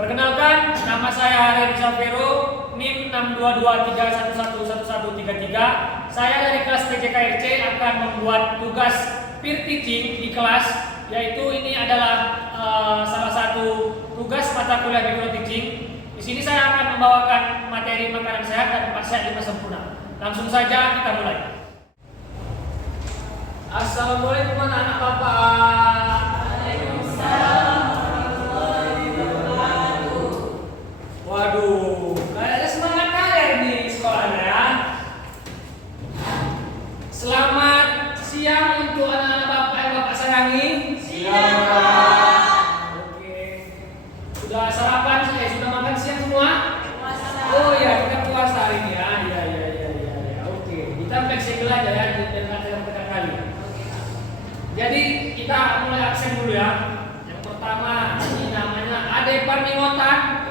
Perkenalkan, nama saya Reni Salvero, NIM 622311133. Saya dari kelas PJKRC akan membuat tugas peer teaching di kelas, yaitu ini adalah salah satu tugas mata kuliah micro teaching. Di sini saya akan membawakan materi makanan sehat dan 4 sehat 5 sempurna. Langsung saja kita mulai. Assalamualaikum anak-anak Bapak. Waduh, kayaknya semangat kalian di sekolahnya ya. Selamat siang untuk anak-anak Bapak yang Bapak sayangi. Siang. Oke. Sudah sarapan? Sudah makan siang semua? Puasa. Oh iya, kita puasa hari ini ya. Iya. Oke. Kita fleksibel aja ya dengan kita kali. Jadi kita mulai absen dulu ya. Yang pertama ini namanya Ade Parmingotan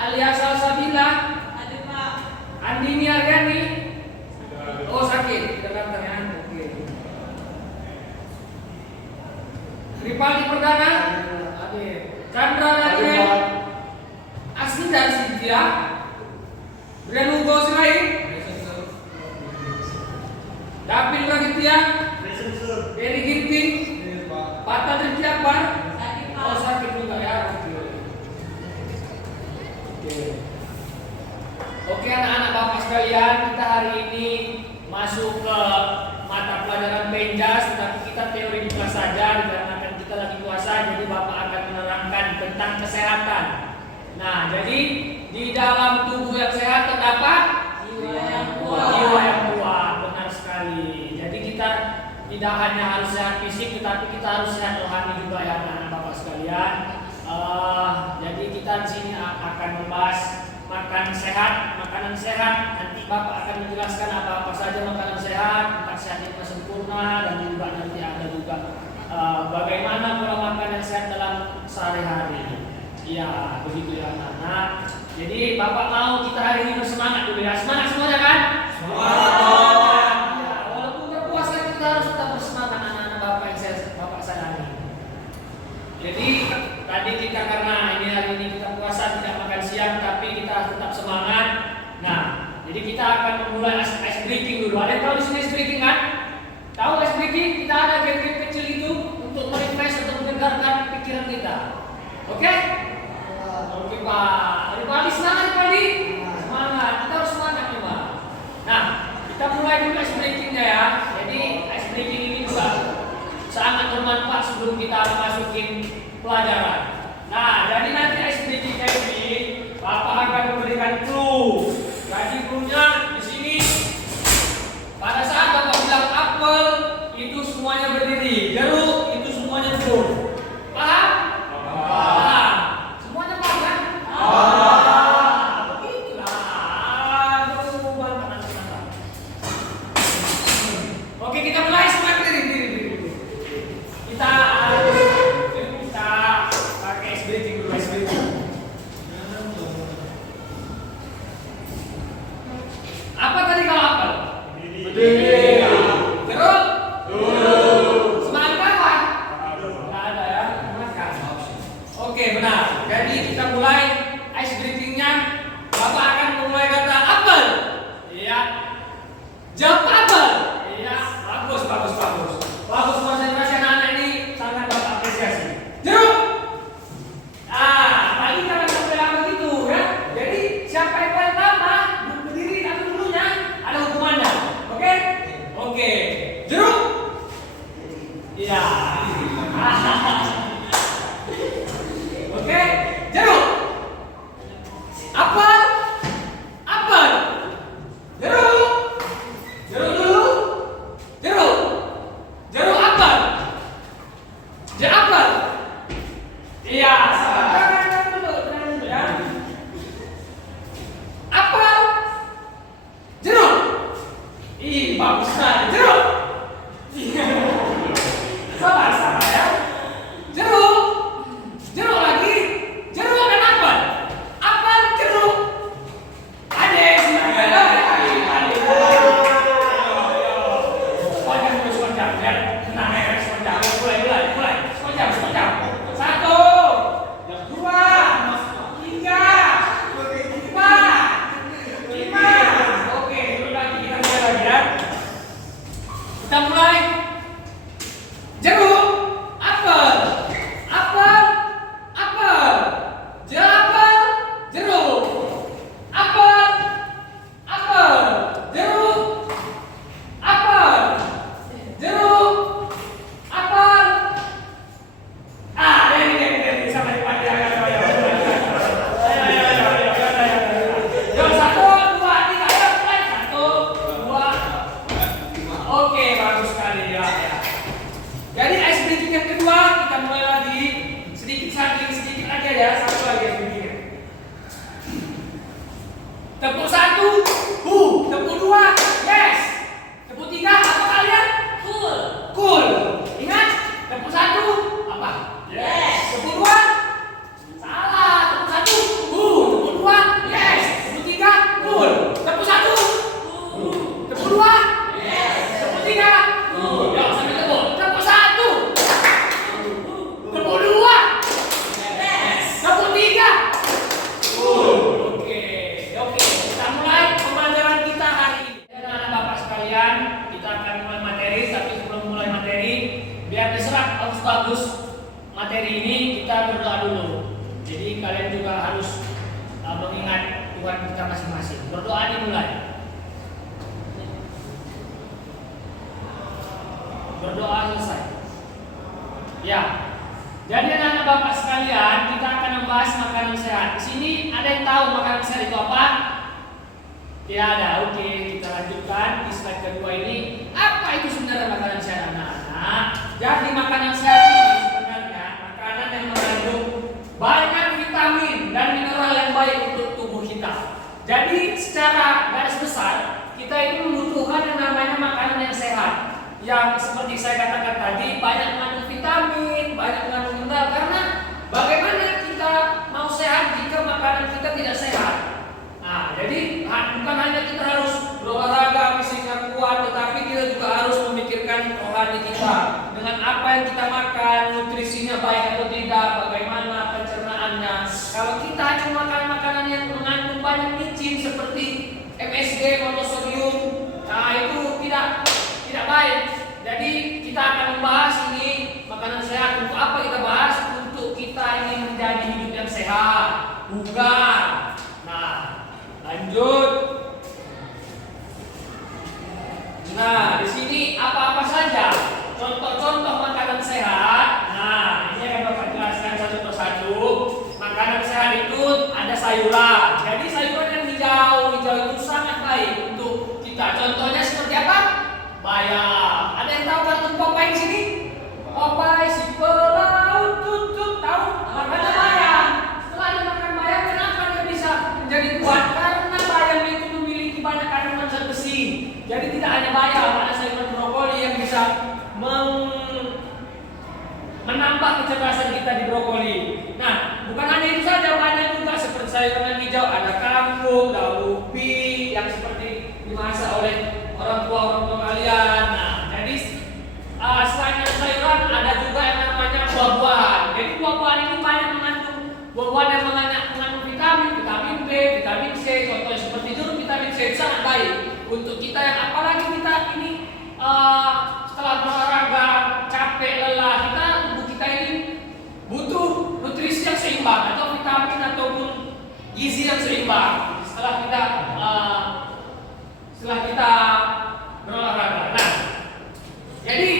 alias Salsabila. Ada Pak. Andini Argani. Oh sakit, tidak datang ya. Oke. Ripaldi Perdana. Ada. Chandra Nadine. Asli dan Cynthia. Brian Hugo Sirait. David Raditya. Eri Ginting. Patan Rizky Akbar. Oh sakit juga ya. Oke anak-anak Bapak sekalian, kita hari ini masuk ke mata pelajaran penjas, tetapi kita teori buka saja dikarenakan kita lagi puasa, jadi Bapak akan menerangkan tentang kesehatan. Nah, jadi di dalam tubuh yang sehat terdapat jiwa yang kuat. Jiwa yang kuat, benar sekali. Jadi kita tidak hanya harus sehat fisik, tetapi kita harus sehat rohani juga ya anak-anak Bapak sekalian. Jadi kita di sini akan membahas makanan sehat. Nanti Bapak akan menjelaskan apa saja makanan sehat, 4 sehat 5 sempurna, dan juga nanti ada juga bagaimana pola makan yang sehat dalam sehari-hari. Iya, begitu ya anak-anak. Jadi Bapak mau kita hari ini bersemangat dulu ya. Semangat semuanya kan? Semangat. Ya, walaupun berpuasa kita harus tetap bersemangat anak-anak Bapak yang Bapak sayangi. Jadi tadi kita karena hari ini kita puasa tidak makan siang, tapi kita tetap semangat. Nah, jadi kita akan memulai ice breaking dulu. Ada yang tahu di sini ice breaking kan? Tahu ice breaking? Kita ada game-game kecil itu untuk merefresh atau menyegarkan pikiran kita. Oke? Oke Pak. Ripaldi semangat Ripaldi? Semangat. Kita harus semangat nih Pak. Nah, kita mulai dulu ice breakingnya ya. Jadi ice breaking ini juga sangat bermanfaat sebelum kita masukin pelajaran. Nah, jadi nanti ice breaking ini Bapak akan memberikan clue. Jadi clue-nya di sini. Pada saat Bapak bilang apel, itu semuanya berdiri. Jeruk, itu semuanya duduk. Paham? Paham. Semuanya paham kan? Paham. Begitulah. Aduh, mantap. Oke, kita mulai semangat diri. Kita pakai ice breaking dulu, ice breaking. Apa tadi kalau apel? Berdiri. Jeruk? Duduk. Semangka apa? Nggak ada ya? Makan. Oke, benar. Jadi kita mulai ice breaking-nya. Bapak akan memulai kata apel. Iya. Jawab apel. Iya. Bagus. Bagus konsentrasi anak-anak ini sangat Bapak apresiasi. Jeruk. Tadi kan sampai lama gitu ya. Jadi siapa yang paling lama berdiri atau dulunya ada hukumannya. Oke. Jeruk. Iya. Oke. Jeruk. Tepuk 1, tepuk 2, yes. Tepuk 3, apa kalian? Cool. Ingat, tepuk 1, apa? Yes. Tepuk 2, salah. Tepuk 1, tepuk 2, yes. Tepuk 3, cool. Tepuk 1, tepuk 2, Yes. tepuk 3, cool. Ya, sambil tepuk. Tepuk 1, tepuk 2, Yes. tepuk 3, cool. Oke. Kita mulai pembelajaran kita hari ini. Anak-anak Bapak sekalian, kita akan mulai materi. Tapi sebelum mulai materi, biar diserap bagus-bagus materi ini, kita berdoa dulu. Jadi kalian juga harus mengingat Tuhan kita masing-masing. Berdoa dimulai. Berdoa selesai. Ya. Jadi anak-anak Bapak sekalian, kita akan membahas makanan sehat. Di sini ada yang tahu makanan sehat itu apa? Tidak ada. Oke, kita lanjutkan di slide kedua ini. Apa itu sebenarnya makanan sehat, anak-anak? Jadi makanan sehat ini sebenarnya makanan yang mengandung banyak vitamin dan mineral yang baik untuk tubuh kita. Jadi secara garis besar kita ini membutuhkan yang namanya makanan yang sehat. Yang seperti saya katakan tadi, banyak mengandung vitamin, banyak mengandung mineral. Karena bagaimana kita mau sehat jika makanan kita tidak sehat? Nah, jadi bukan hanya kita harus berolahraga, fisiknya kuat, tetapi kita juga harus memikirkan rohani kita. Dengan apa yang kita makan, nutrisinya baik atau tidak, bagaimana pencernaannya. Kalau kita hanya makan makanan yang mengandung banyak micin seperti MSG, monosodium, nah itu tidak baik. Jadi kita akan membahas ini makanan sehat. Untuk apa kita bahas? Untuk kita ini menjadi hidup yang sehat, bugar. Nah, lanjut. Nah, di sini apa-apa saja contoh-contoh makanan sehat. Nah, ini akan Bapak jelaskan satu persatu. Makanan sehat itu ada sayuran. Jadi sayuran yang hijau itu sangat baik untuk kita. Contohnya seperti apa? Bayam. Ada yang tahu kartun Popeye di sini? Popeye si pelaut tutut, tahu? Makanya bayam. Setelah dia makan bayam, kenapa dia bisa menjadi kuat? Karena bayam itu memiliki banyak kandungan zat besi. Jadi tidak hanya bayam, ada sayuran brokoli yang bisa menambah kecerdasan kita di brokoli. Nah, bukan hanya itu saja, banyak juga seperti sayuran yang hijau, ada kangkung, daun ubi yang seperti dimasak oleh orang tua kalian. Nah, jadi selain sayuran ada juga yang namanya buah-buahan. Jadi buah-buahan ini banyak mengandung buah-buahan yang mengandung vitamin B, vitamin C. Contohnya seperti jeruk, vitamin C itu sangat baik untuk kita yang apalagi kita ini setelah berolahraga capek lelah, tubuh kita ini butuh nutrisi yang seimbang atau vitamin ataupun gizi yang seimbang setelah kita berolahraga. Nah, jadi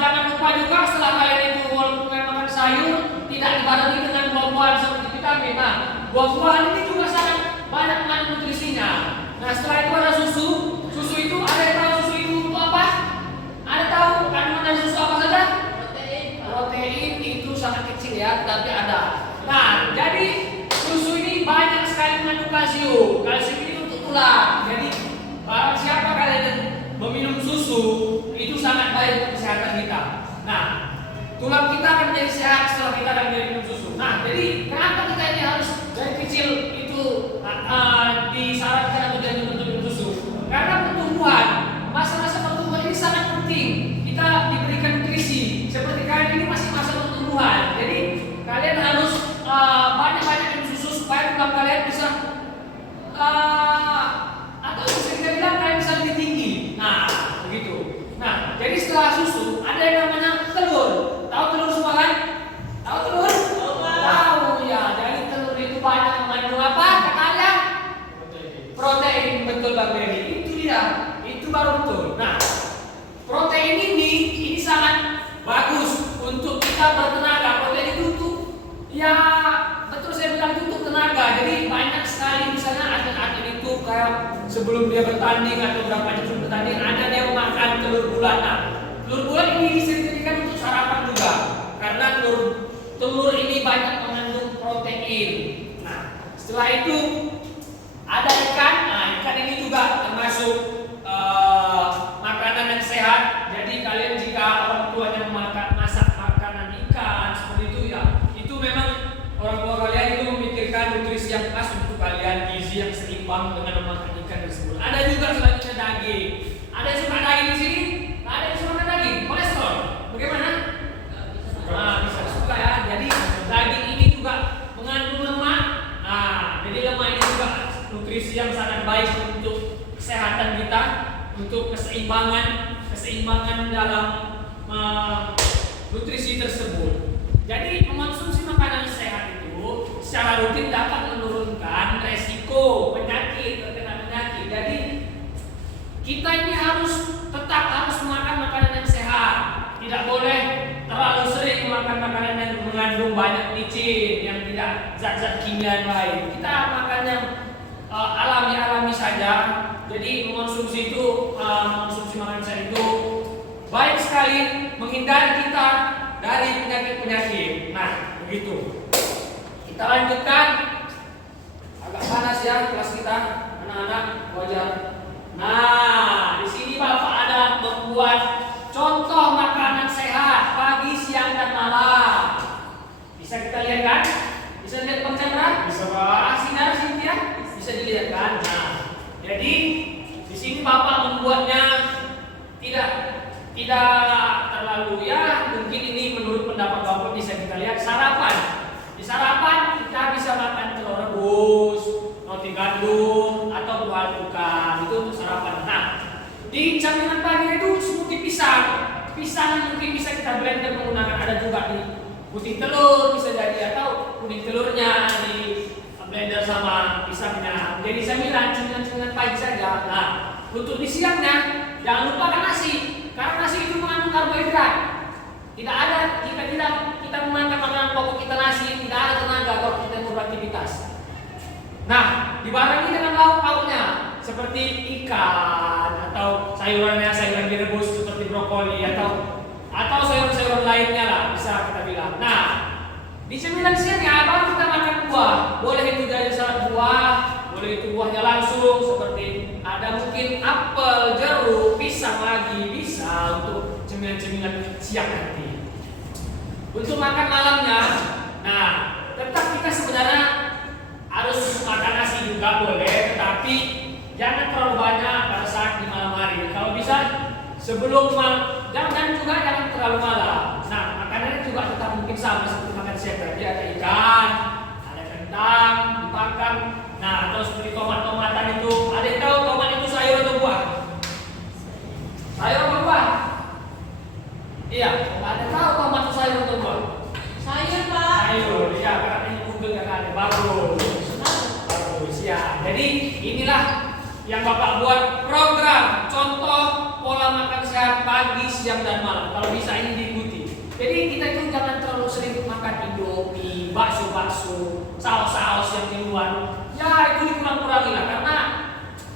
jangan lupa juga setelah kalian itu walaupun makan sayur tidak dibarengi dengan buah-buahan seperti vitamin. Nah, buah-buahan ini juga sangat banyak mengandung nutrisinya. Nah, setelah itu ada susu. Susu itu ada yang tahu susu itu untuk apa? Ada tahu kandungan dari susu apa saja? Protein itu sangat kecil ya, tapi ada. Nah, jadi susu ini banyak sekali mengandung kalsium. Kalsium ini untuk tulang. Jadi barang siapa kalian yang meminum susu itu sangat baik untuk kesehatan kita. Nah, tulang kita akan menjadi sehat setelah kita akan minum susu. Nah, jadi kenapa kita ini harus dari kecil itu disarankan untuk minum susu? Karena pertumbuhan, masa-masa pertumbuhan ini sangat penting. Kita diberikan nutrisi. Seperti kalian ini masih masa pertumbuhan. Jadi kalian harus banyak-banyak minum susu supaya tulang kalian bisa atau bisa kita bilang kalian bisa lebih tinggi. Nah, begitu. Nah, jadi setelah susu ada yang namanya telur. Tahu telur semua kan? Tahu telur? Tahu ya. Jadi telur itu banyak mengandung apa? Kalian? Protein. Betul Bang Dery. Itu dia. Itu baru betul. Nah, protein ini sangat bagus untuk kita bertenaga. Protein itu tuh ya betul saya bilang itu untuk tenaga. Jadi banyak sekali misalnya atlet-atlet itu kayak sebelum dia bertanding atau berapa jam sebelum bertanding ada dia makan telur bulat. Nah, telur bulat ini disediakan untuk sarapan juga karena telur ini banyak mengandung protein. Nah, setelah itu juga termasuk makanan yang sehat. Jadi kalian jika orang tuanya masak makanan ikan seperti itu ya, itu memang orang tua kalian itu memikirkan nutrisi yang pas untuk kalian, gizi yang seimbang dengan memakan ikan tersebut. Ada juga selanjutnya daging. Ada yang suka daging di sini? Nggak ada yang suka daging. Kolesterol, bagaimana? Nah, bisa suka ya. Jadi daging ini juga mengandung lemak. Nah, jadi lemak ini juga nutrisi yang sangat baik untuk kesehatan kita, untuk keseimbangan dalam nutrisi tersebut. Jadi mengonsumsi makanan sehat itu secara rutin dapat menurunkan resiko terkena penyakit. Jadi kita ini tetap harus makan makanan yang sehat. Tidak boleh terlalu sering makan makanan yang mengandung banyak micin, yang tidak zat-zat kimia yang lain. Kita makan yang alami saja. Jadi mengonsumsi makanan sehat itu baik sekali, menghindari kita dari penyakit-penyakit. Nah, begitu. Kita lanjutkan. Agak panas ya kelas kita, anak-anak, wajar. Nah, di sini Bapak ada membuat contoh makanan sehat pagi, siang, dan malam. Bisa kita lihat kan? Bisa lihat Bang Chandra? Bisa Pak. Sinar, Cynthia? Bisa dilihat kan? Nah, jadi di sini Bapak membuatnya tidak terlalu ya, mungkin ini menurut pendapat Bapak bisa kita lihat sarapan. Di sarapan kita bisa makan telur rebus, roti gandum, atau buah alpukat. Itu untuk sarapan. Nah, di camilan pagi itu smoothie pisang. Pisang mungkin bisa kita blender menggunakan, ada juga di putih telur bisa jadi, atau kuning telurnya di blender sama pisangnya. Jadi camilan pagi saja. Nah, untuk di siangnya jangan lupakan nasi. Karena nasi itu mengandung karbohidrat. Tidak ada jika kita memakan makanan pokok kita nasi, tidak ada tenaga kalau kita beraktivitas. Nah, dibarengi dengan lauk-lauknya seperti ikan atau sayuran direbus seperti brokoli atau sayuran-sayuran lainnya lah bisa kita bilang. Nah, di cemilan siangnya baru kita makan buah. Boleh itu dari salad buah, boleh itu buahnya langsung seperti ada mungkin apel, jeruk, pisang lagi bisa untuk cemilan-cemilan siang nanti. Untuk makan malamnya, nah tetap kita sebenarnya harus makan nasi juga boleh, tetapi jangan terlalu banyak pada saat di malam hari. Kalau bisa sebelum jangan terlalu malam. Nah, makanannya juga tetap mungkin sama seperti makan siang tadi, ada ikan, ada kentang dimakan. Nah, atau seperti tomat-tomatan itu, ada yang tahu tomat itu sayur atau buah? Sayur atau buah? Iya, ada tahu tomat itu sayur atau buah? Sayur, Pak. Sayur, iya, karena ini Google yang ada bagus ya. Jadi inilah yang Bapak buat program contoh pola makan sehat pagi, siang, dan malam. Kalau bisa ini diikuti. Jadi kita itu jangan terlalu sering makan Indomie, bakso, saus-saus yang di luar. Ya itu dikurang-kurangi lah, karena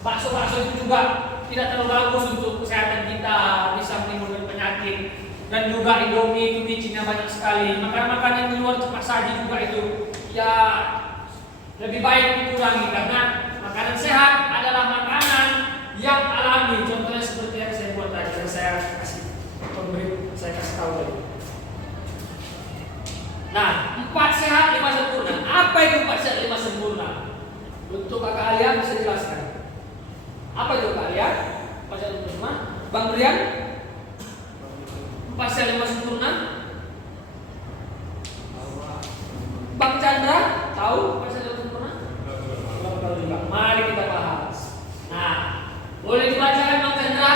bakso itu juga tidak terlalu bagus untuk kesehatan kita, bisa menimbulkan penyakit. Dan juga Indomie itu micinnya banyak sekali. Makanan-makanan yang di luar cepat saji juga itu ya lebih baik dikurangi, karena makanan sehat adalah makanan yang alami. Contohnya seperti yang saya buat tadi, yang saya kasih tahu tadi. Nah, 4 sehat 5 sempurna. Apa itu 4 sehat 5 sempurna? Untuk kakak Alia bisa jelaskan. Apa itu kakak Alia? 4 sehat 5 sempurna. Bang Brian? 4 sehat 5 sempurna. Bang Chandra tahu 4 sehat 5 sempurna? Belum tahu juga. Mari kita bahas. Nah, boleh dibacakan Bang Chandra?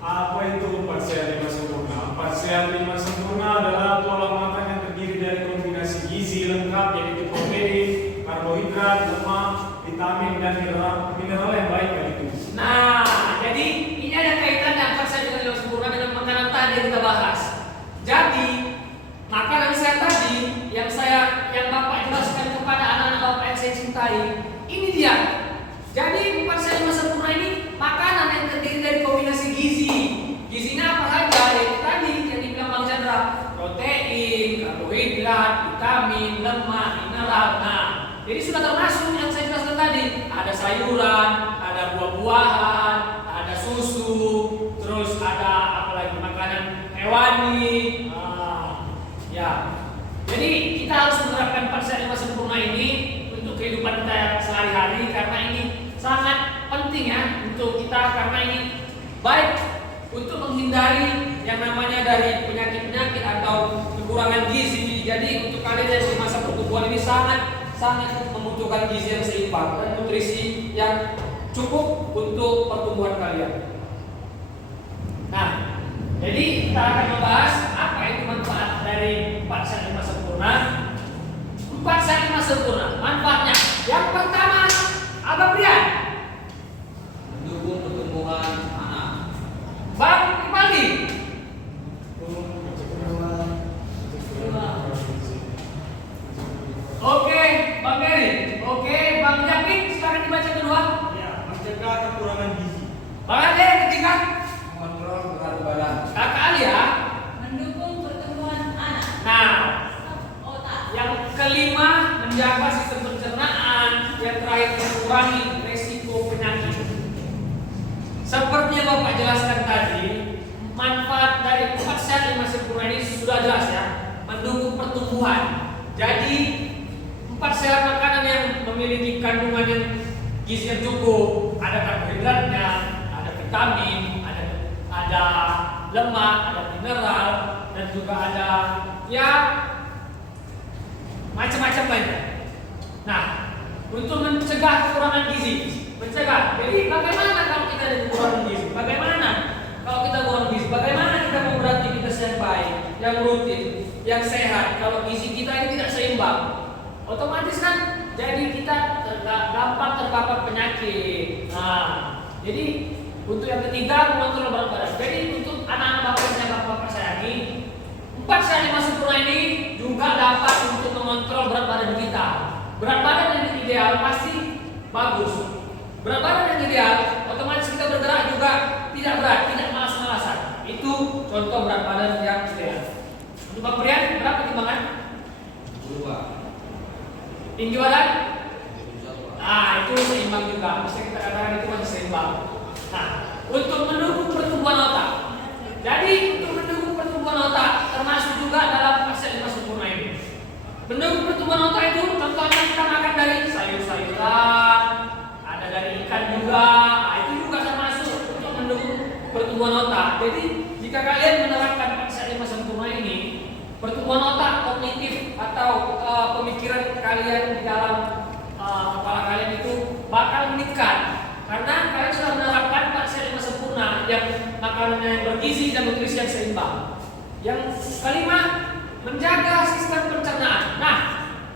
Apa itu 4 sehat 5 sempurna? 4 sehat 5 sempurna adalah pola makan yang terdiri dari kombinasi gizi lengkap, yaitu protein, karbohidrat, lemak, vitamin, dan mineral yang baik bagi tubuh. Nah, jadi ini ada kaitannya 4 sehat 5 sempurna dengan makanan tadi yang kita bahas. Jadi makanan sehat tadi yang Bapak jelaskan kepada anak-anak Bapak yang saya cintai, ini dia. Jadi 4 sehat 5 sempurna ini makanan yang terdiri dari kombinasi gizi. Gizinya apa saja? Yaitu tadi yang dibilang Bang Chandra, protein, karbohidrat, vitamin, lemak, mineral. Nah, Jadi sudah termasuk yang saya jelaskan tadi. Ada sayuran, ada buah-buahan, ada susu, terus ada apa lagi, makanan hewani. Ya. Jadi kita harus menerapkan 4 sehat 5 sempurna ini untuk kehidupan kita sehari-hari, karena ini sangat penting ya untuk kita, karena ini baik untuk menghindari yang namanya dari penyakit-penyakit atau kekurangan gizi. Jadi untuk kalian yang di masa pertumbuhan ini sangat membutuhkan gizi yang seimbang dan nutrisi yang cukup untuk pertumbuhan kalian. Nah, jadi kita akan membahas apa itu manfaat dari 4 sehat 5 sempurna. 4 sehat 5 sempurna, manfaatnya. Yang pertama, apa Brian? Mendukung pertumbuhan anak. Bang Ipaldi. Oke, Bang Heri. Oke, Bang Japik, sekarang dibaca kedua. Ya, mencegah kekurangan gizi. Bang Ade, ketiga. Mengontrol berat badan. Kakak Alia. Mendukung pertumbuhan anak. Nah, Otak. yang kelima, menjaga sistem pencernaan. Yang terakhir, mengurangi resiko penyakit. Seperti yang Bapak jelaskan tadi, manfaat dari 4 sehat 5 sempurna ini sudah jelas ya. Mendukung pertumbuhan. Jadi 4 sehat makanan yang memiliki kandungan yang gizi yang cukup, ada karbohidratnya, ada vitamin, ada lemak, ada mineral, dan juga ada ya macam-macam lainnya. Nah, untuk mencegah kekurangan gizi, Jadi bagaimana kalau kita ada kekurangan gizi? Bagaimana kalau kita kurang gizi? Bagaimana kita mau beraktivitas yang baik, yang rutin, yang sehat? Kalau gizi kita ini tidak seimbang, otomatis kan jadi kita gampang terpapar penyakit. Nah, jadi untuk yang ketiga, mengontrol berat badan. Jadi untuk anak-anak bapak yang bapak sayangi, 4 sehat 5 sempurna ini juga dapat untuk mengontrol berat badan kita. Berat badan yang ideal pasti bagus. Berat badan yang ideal, otomatis kita bergerak juga tidak berat, tidak malas-malasan. Itu contoh berat badan yang ideal. Untuk Pak Brian, berapa timbangan? 2. Tinggi badan? Nah, itu seimbang juga. Bisa kita katakan itu masih seimbang. Nah, untuk mendukung pertumbuhan otak. Jadi untuk mendukung pertumbuhan otak termasuk juga dalam aset 5 sempurna ini. Mendukung pertumbuhan otak itu contohnya kita makan dari sayur-sayuran, ada dari ikan juga. Nah, itu juga termasuk untuk mendukung pertumbuhan otak. Jadi jika kalian menerapkan aset 5 sempurna ini, pertumbuhan otak kognitif atau pemikiran kalian di dalam kepala kalian itu bakal meningkat. Karena kalian sudah menerapkan 4 sehat 5 sempurna yang makanannya yang bergizi dan nutrisi yang seimbang. Yang kelima, menjaga sistem pencernaan. Nah,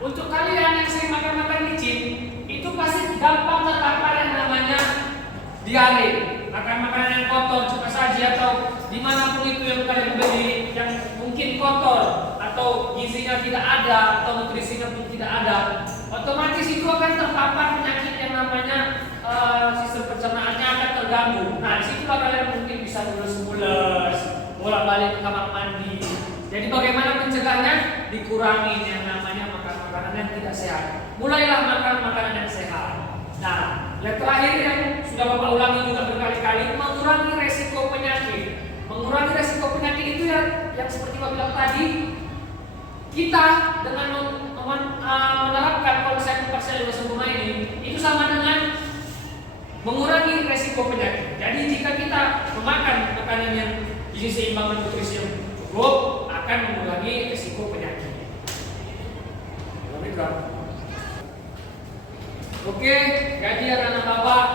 untuk kalian yang sering makan licin, itu pasti gampang terpapar yang namanya diare. Makan makanan yang kotor, cepat saji atau dimanapun itu yang kalian beli yang mungkin kotor atau gizinya tidak ada atau nutrisinya pun tidak ada, otomatis itu akan terpapar penyakit yang namanya sistem pencernaannya akan terganggu. Nah, disitulah kalian mungkin bisa mules-mules, bolak-balik ke kamar mandi. Jadi bagaimana mencegahnya? Dikurangi yang namanya makanan yang tidak sehat. Mulailah makan makanan yang sehat. Nah, yang terakhir yang sudah Bapak ulangi juga berkali-kali, mengurangi resiko penyakit. Mengurangi resiko penyakit itu yang seperti Bapak bilang tadi, kita dengan menerapkan konsep 4 sehat 5 sempurna ini, itu sama dengan mengurangi resiko penyakit. Jadi jika kita memakan makanan yang gizi seimbang dan nutrisi yang cukup, akan mengurangi resiko penyakit. Oke, jadi anak-anak bapak,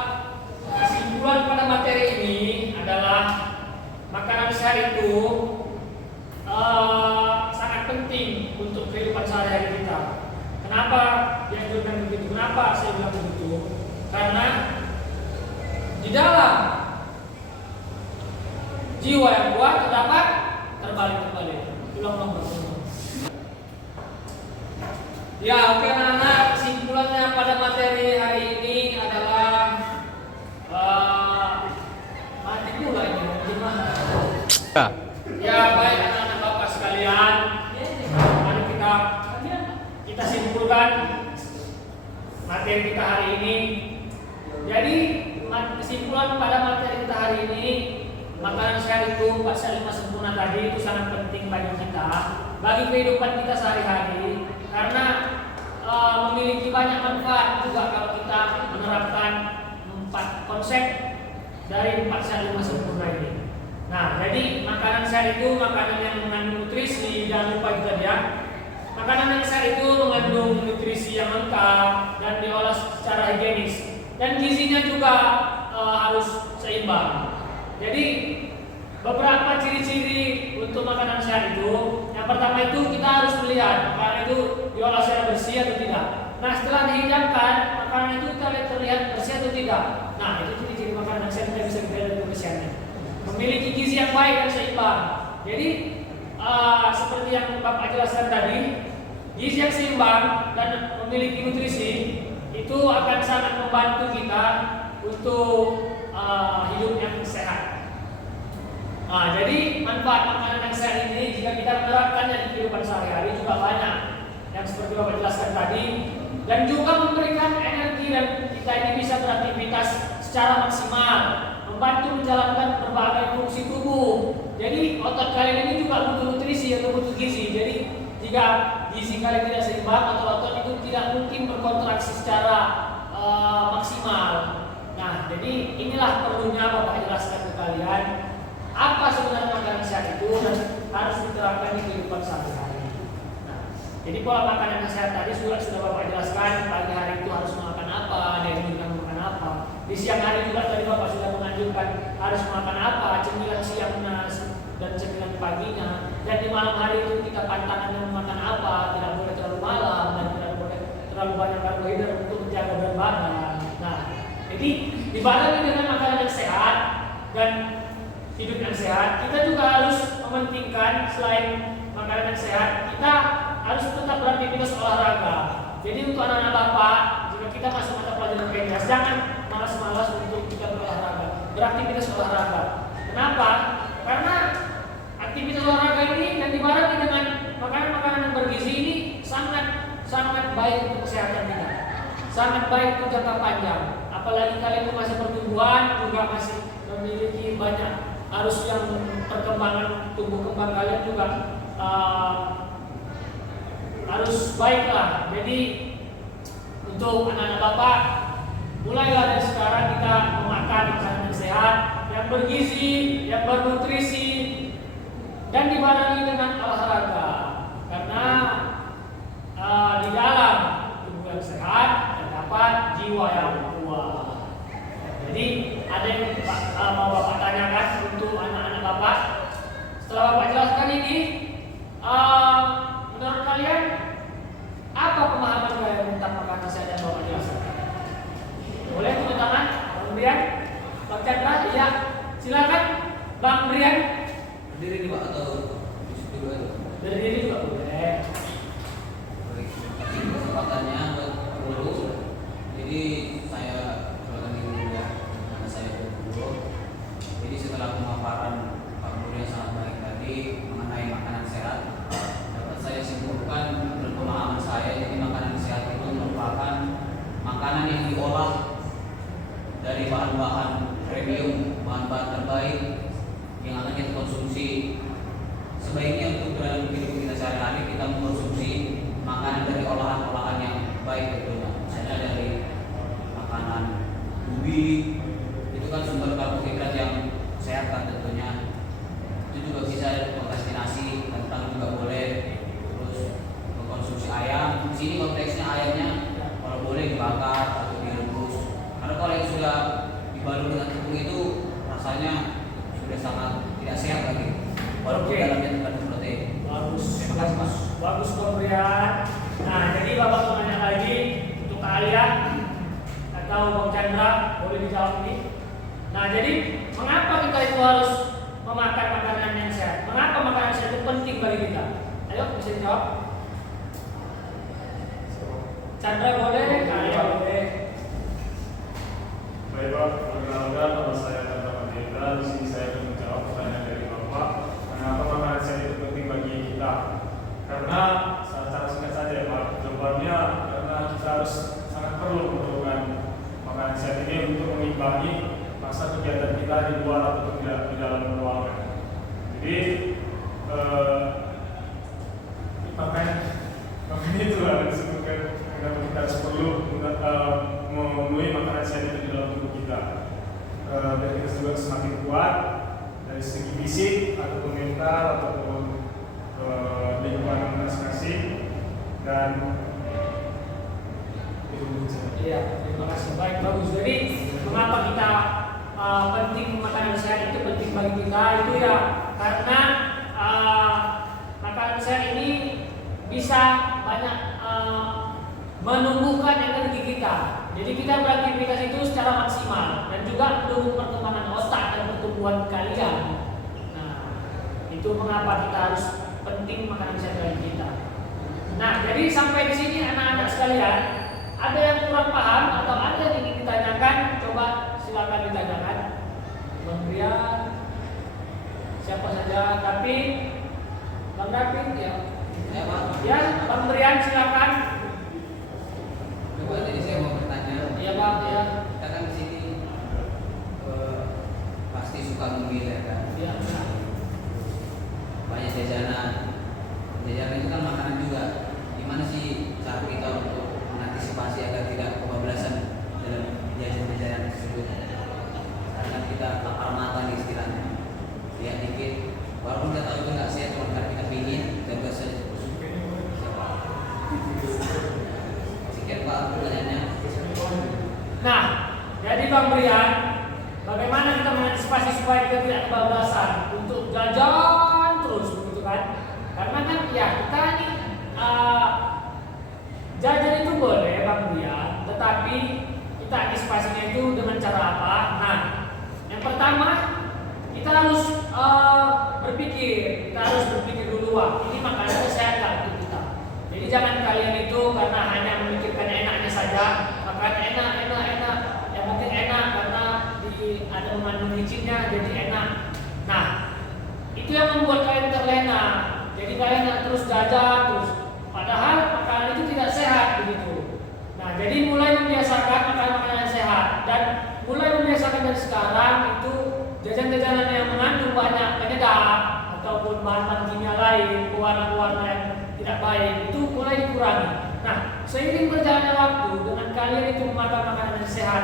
kesimpulan pada materi ini adalah makanan sehat itu sangat penting untuk kehidupan sehari-hari kita. Kenapa dianjurkan begitu? Kenapa saya bilang begitu? Karena di dalam jiwa yang kuat terdapat terbalik. Ulang. Ya, oke anak-anak, kesimpulannya pada materi hari ini adalah mati pula ini gimana? Ya, baik anak-anak bapak sekalian, mari kita simpulkan materi kita hari ini. Jadi kesimpulan pada materi kita hari ini, makanan sehat itu 45 sempurna tadi itu sangat penting bagi kita, bagi kehidupan kita sehari-hari, karena memiliki banyak manfaat juga kalau kita menerapkan 4 konsep dari 4 sehat 5 sempurna ini. Nah, jadi makanan sehat itu makanan yang mengandung nutrisi, jangan lupa juga ya. Makanan yang sehat itu mengandung nutrisi yang lengkap dan diolah secara higienis, dan gizinya juga harus seimbang. Jadi beberapa ciri-ciri untuk makanan sehat itu, yang pertama itu kita harus melihat makanan itu diolah secara bersih atau tidak. Nah, setelah dihidangkan, makanan itu kita lihat terlihat bersih atau tidak. Nah, itu ciri-ciri makanan sehat yang bisa kita lihat dari kebersihannya. Memiliki gizi yang baik dan seimbang. Jadi seperti yang Bapak jelaskan tadi, gizi yang seimbang dan memiliki nutrisi itu akan sangat membantu kita untuk hidup yang sehat. Jadi manfaat makanan yang sehat ini jika kita menerapkannya di kehidupan sehari-hari juga banyak, yang seperti Bapak jelaskan tadi, dan juga memberikan energi dan kita ini bisa beraktivitas secara maksimal, membantu menjalankan berbagai fungsi tubuh. Jadi otot kalian ini juga butuh nutrisi atau butuh gizi. Jadi jika gizi kalian tidak seimbang atau otot itu tidak mungkin berkontraksi secara maksimal. Nah, jadi inilah perlunya Bapak jelaskan ke kalian apa sebenarnya makanan sehat itu dan harus diterapkan di kehidupan sehari-hari. Nah, jadi pola makanan yang sehat tadi sudah Bapak jelaskan. Pagi hari itu harus makan apa, dan makan apa. Di siang hari juga tadi Bapak sudah menganjurkan harus makan apa, cemilan siangnya dan cemilan paginya. Dan di malam hari itu kita pantangannya makan apa, tidak boleh terlalu malam dan tidak boleh terlalu banyak karbohidrat untuk menjaga berat badan. Nah, jadi dibarengi dengan makanan yang sehat dan hidup yang sehat, kita juga harus mementingkan selain makanan yang sehat, kita harus tetap beraktivitas olahraga. Jadi untuk anak-anak Bapak, jika kita masuk mata pelajaran PNS, jangan malas-malas untuk kita berolahraga, beraktivitas olahraga. Kenapa? Karena aktivitas olahraga ini dan dibarengi dengan makanan-makanan yang bergizi ini sangat baik untuk kesehatan kita, sangat baik untuk jangka panjang. Apalagi kalian masih pertumbuhan, juga masih memiliki banyak arus yang perkembangan tumbuh kembang kalian juga harus baiklah. Jadi untuk anak-anak Bapak, mulailah dari sekarang kita memakan makanan yang sehat, yang bergizi, yang bernutrisi, dan dibarengi dengan olahraga. Karena di dalam tubuh yang sehat terdapat jiwa yang kuat. Jadi ada yang mau Bapak tanyakan untuk anak-anak Bapak? Setelah Bapak jelaskan ini, menurut kalian apa pemahaman kalian tentang makanan sehat yang Bapak jelaskan? Boleh tepuk tangan, Bang Brian, Bang Chandra, iya, silakan, Bang Brian. Berdiri nih Pak atau disitu dulu aja? Berdiri juga boleh. Baik, terima kasih kesempatannya buat Pak Guru. Jadi saya ulangi dulu ya, karena saya Guru. Jadi setelah pemaparan Pak Guru yang sangat baik tadi mengenai makanan sehat, dapat saya simpulkan menurut pemahaman saya, jadi makanan sehat itu merupakan makanan yang diolah dari bahan-bahan premium, bahan-bahan terbaik yang akan kita konsumsi. Sebaiknya untuk dalam kehidupan kita sehari-hari kita mengkonsumsi makanan dari olahan-olahan yang baik tentunya. Misalnya dari makanan ubi, itu kan sumber karbohidrat yang sehat kan tentunya. Itu juga bisa mengkonsumsi nasi, kentang juga boleh. Terus mengkonsumsi ayam. Di sini konteksnya ayamnya kalau boleh dibakar atau direbus. Karena kalau yang sudah dibalut dengan tepung itu rasanya sudah sangat tidak sehat lagi. Walaupun dalamnya terkandung protein. Bagus, Terima kasih Pak. bagus pemberian. Nah, jadi Bapak mau nanya lagi untuk kalian atau Bang Chandra, boleh dijawab ini. Nah, jadi mengapa kita itu harus memakan makanan yang sehat? Mengapa makanan sehat itu penting bagi kita? Ayo, bisa dijawab. Chandra boleh? Ayo boleh. Baik Pak, perkenalkan nama saya Chandra Pandita. Di sini saya akan menjawab pertanyaan dari Bapak. Kenapa makanan sehat itu penting bagi kita? Karena secara singkat saja Pak, jawabannya karena kita harus sangat perlu betul memerlukan makanan sehat ini untuk mengimbangi masa kegiatan kita di luar atau di dalam ruangan. Jadi makanya itu lah disebutkan kenapa kita harus perlu memenuhi makanan sehat itu di dalam tubuh kita. Dan kita juga semakin kuat dari segi fisik ataupun mental ataupun lingkungan masing-masing. Dan Iya, terima kasih. Baik, bagus. Jadi mengapa kita penting makanan sehat itu penting bagi kita itu ya karena makanan sehat ini bisa banyak menumbuhkan energi kita. Jadi kita beraktivitas itu secara maksimal dan juga mendukung perkembangan otak dan pertumbuhan kalian. Nah, itu mengapa kita harus penting makanan sehat bagi kita. Nah, jadi sampai di sini anak-anak sekalian, ada yang kurang paham atau ada yang ingin ditanyakan? Coba silakan ditanyakan. Bang Rian, siapa saja, tapi Bang David ya. Ya, Bang Rian silakan. Coba jadi saya mau bertanya. Iya Bang, ya. Kita kan di sini pasti suka ngemil ya kan. Iya. Banyak jajanan. Jajanan itu kan makanan juga. Gimana sih cara kita untuk mengantisipasi agar tidak kebablasan dalam jajanan tersebut? Karena kita lapar mata nih istilahnya. Lihat dikit, walaupun kita tahu itu nggak sehat, cuma karena kita pingin jaga saja. Sekian Pak pertanyaannya. Nah, jadi Bang Brian, bagaimana kita mengantisipasi supaya kita tidak kebablasan untuk jajan terus begitu kan? Karena kan ya kita nih jajan itu boleh Bang Brian, tetapi kita antisipasinya itu dengan cara apa? Nah, yang pertama kita harus kita harus berpikir dulu, wah ini makanan sehat nggak untuk kita. Jadi jangan kalian itu karena hanya memikirkan enaknya saja, makan enak, yang penting enak karena ada mengandung micinnya jadi enak. Nah, itu yang membuat kalian terlena. Jadi kalian terus jajan terus, padahal makanan itu tidak sehat begitu. Nah, jadi mulai membiasakan makanan sehat dan mulai membiasakan dari sekarang itu jajan-jajanan yang mengandung banyak penyedap ataupun bahan-bahan kimia lain, pewarna-pewarna yang tidak baik itu mulai dikurangi. Nah, seiring berjalannya waktu dengan kalian itu memakan makanan yang sehat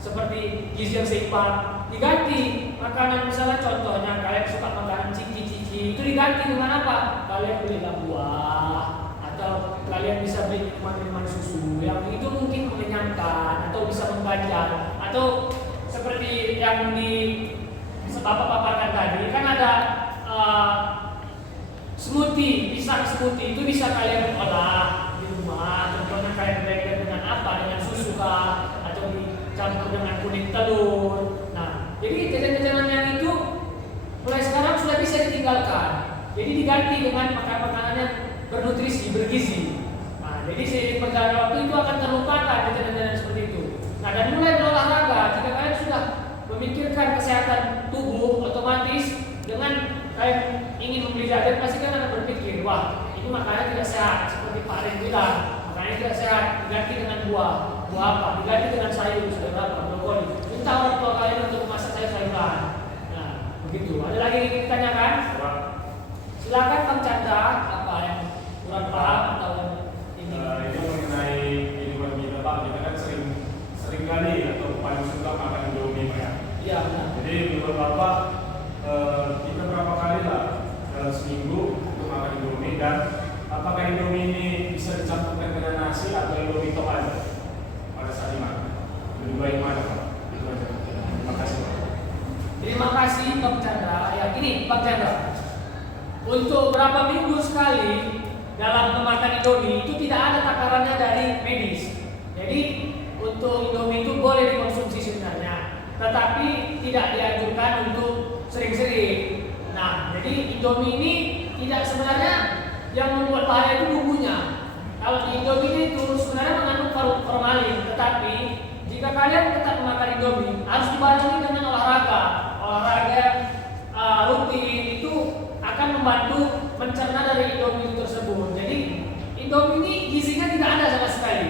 seperti gizi yang seimbang, diganti makanan misalnya contohnya kalian suka makanan ciki-ciki itu diganti dengan apa? Kalian belilah buah atau kalian bisa beli minuman susu yang itu mungkin mengenyangkan atau bisa mengganjal atau seperti yang di Bapak paparkan tadi kan ada smoothie, pisang smoothie itu bisa kalian olah di rumah. Contohnya kalian blender dengan apa? Dengan susu kah? Atau dicampur dengan kuning telur. Nah, jadi jajan-jajanan yang itu mulai sekarang sudah bisa ditinggalkan. Jadi diganti dengan makanan-makanan yang bernutrisi, bergizi. Nah, jadi seiring berjalannya waktu itu akan terlupakan jajanan-jajanan seperti itu. Nah, dan mulai berolahraga. Jika kalian sudah memikirkan kesehatan tubuh, otomatis dengan kalian ingin membeli jajan pasti kan akan berpikir, wah ini makanan tidak sehat. Seperti Pak Rin bilang, makanan tidak sehat diganti dengan buah apa? Diganti dengan sayur, saudara, brokoli. Minta orang tua kalian untuk memasak sayur-sayuran. Nah, begitu. Ada lagi yang ingin ditanyakan? Silakan Bang Chandra, apa yang kurang paham atau ini? Itu mengenai kehidupan kita Pak, kita kan sering kali atau paling suka makan Indomie Pak ya. Iya benar. Jadi menurut Bapak kita berapa kali lah dalam seminggu untuk makan Indomie dan apakah Indomie ini bisa dicampurkan dengan nasi atau Indomie tok aja pada saat dimakan? Lebih baik mana Pak? Itu aja. Terima kasih Pak. Terima kasih Bang Chandra. Ya ini Bang Chandra. Untuk berapa minggu sekali dalam memakan Indomie itu tidak ada takarannya dari medis. Jadi untuk Indomie itu boleh dikonsumsi sebenarnya, tetapi tidak dianjurkan untuk sering-sering. Nah, jadi Indomie ini tidak sebenarnya yang membuat bahaya itu bumbunya. Kalau di Indomie itu sebenarnya mengandung formalin, tetapi jika kalian tetap memakan Indomie harus dibarengi dengan olahraga rutin itu akan membantu mencerna dari Indomie itu tersebut. Jadi Indomie ini gizinya tidak ada sama sekali.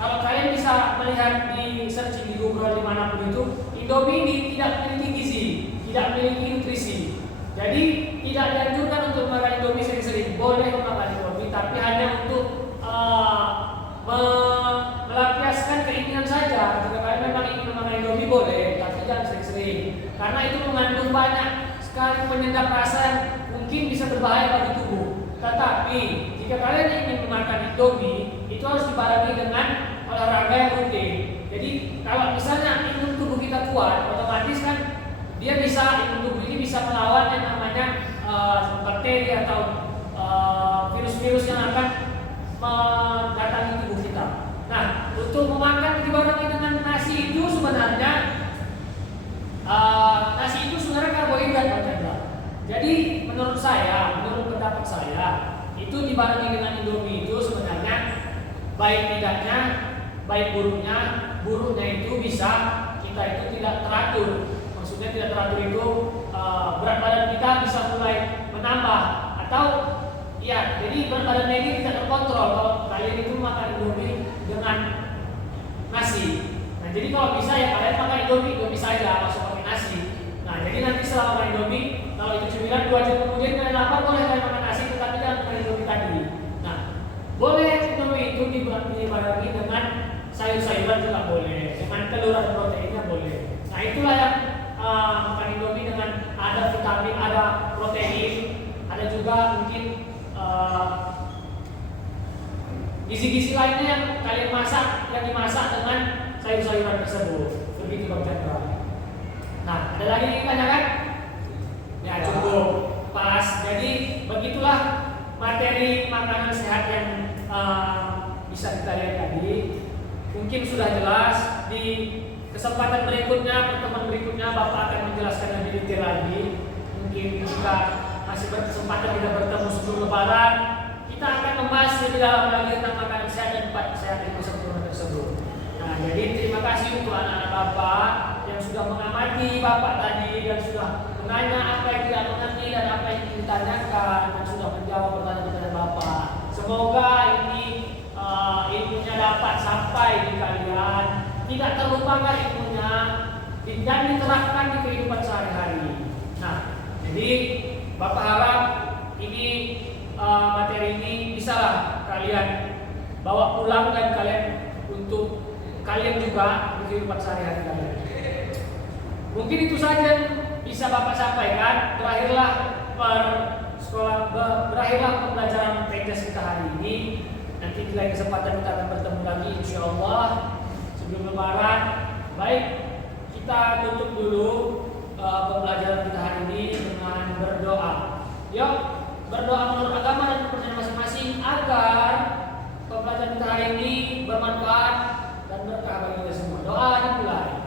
Kalau kalian bisa lihat di searching di Google dimanapun itu, Indomie ini tidak memiliki gizi, tidak memiliki nutrisi. Jadi tidak dianjurkan untuk makan Indomie sering-sering. Boleh makan Indomie, tapi hanya untuk melampiaskan keinginan saja. Jika kalian memang ingin makan Indomie boleh, tapi jangan sering-sering. Karena itu mengandung banyak sekali penyedap rasa yang mungkin bisa berbahaya bagi tubuh. Tetapi jika kalian ingin makan Indomie, itu harus dibarengi dengan olahraga yang rutin. Jadi kalau misalnya imun tubuh kita kuat, otomatis kan dia bisa, imun tubuh ini bisa melawan yang namanya bakteri atau virus-virus yang akan mendatangi tubuh kita. Nah, untuk memakan dibarengi dengan nasi itu sebenarnya karbohidrat, Pak Chandra. Jadi menurut saya, menurut pendapat saya, itu dibarengi dengan Indomie itu sebenarnya baik tidaknya, baik buruknya itu bisa kita itu tidak teratur. Maksudnya tidak teratur itu berat badan kita bisa mulai menambah atau ya, jadi berat badan ini tidak terkontrol kalau kalian itu makan Indomie dengan nasi. Nah, jadi kalau bisa ya kalian makan Indomie saja, langsung pakai nasi. Nah, jadi nanti setelah makan Indomie, kalau itu cemilan 2 jam kemudian kalian lapar, boleh kalian makan nasi, tetapi jangan makan Indomie tadi. Nah, boleh Indomie itu dibarengi dengan sayur-sayuran juga boleh, dengan telur dan proteinnya boleh. Nah, itulah yang makan Indomie dengan ada vitamin, ada protein, ada juga mungkin gizi-gizi lainnya yang kalian masak, yang dimasak dengan sayur-sayuran tersebut. Begitu Bang Chandra. Nah, ada lagi yang ditanyakan? Ya, cukup pas. Jadi begitulah materi makanan sehat yang bisa kita lihat tadi. Mungkin sudah jelas. Di kesempatan berikutnya, pertemuan berikutnya Bapak akan menjelaskan lebih detail lagi. Mungkin jika masih berkesempatan kita bertemu sebelum Lebaran, kita akan membahas lebih dalam lagi tentang makanan sehat dan empat sehat itu sempurna tersebut. Nah, jadi terima kasih untuk anak-anak Bapak yang sudah mengamati Bapak tadi dan sudah menanya apa yang tidak mengerti dan apa yang ingin ditanyakan dan sudah menjawab pertanyaan-pertanyaan Bapak. Semoga ini ilmunya dapat sampai di kalian, tidak terlupakan ilmunya dan diterapkan di kehidupan sehari-hari. Nah, jadi Bapak harap ini materi ini bisalah kalian bawa pulang dan kalian untuk kalian juga di kehidupan sehari-hari kalian. Mungkin itu saja yang bisa Bapak sampaikan. Berakhirlah pembelajaran PTS kita hari ini. Nanti di lain kesempatan kita akan bertemu lagi insya Allah sebelum Lebaran. Baik, kita tutup dulu pembelajaran kita hari ini dengan berdoa. Yuk, berdoa menurut agama dan kepercayaan masing-masing agar pembelajaran kita hari ini bermanfaat dan berkah bagi kita semua. Doa dimulai.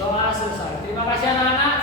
Doa selesai. Terima kasih anak-anak.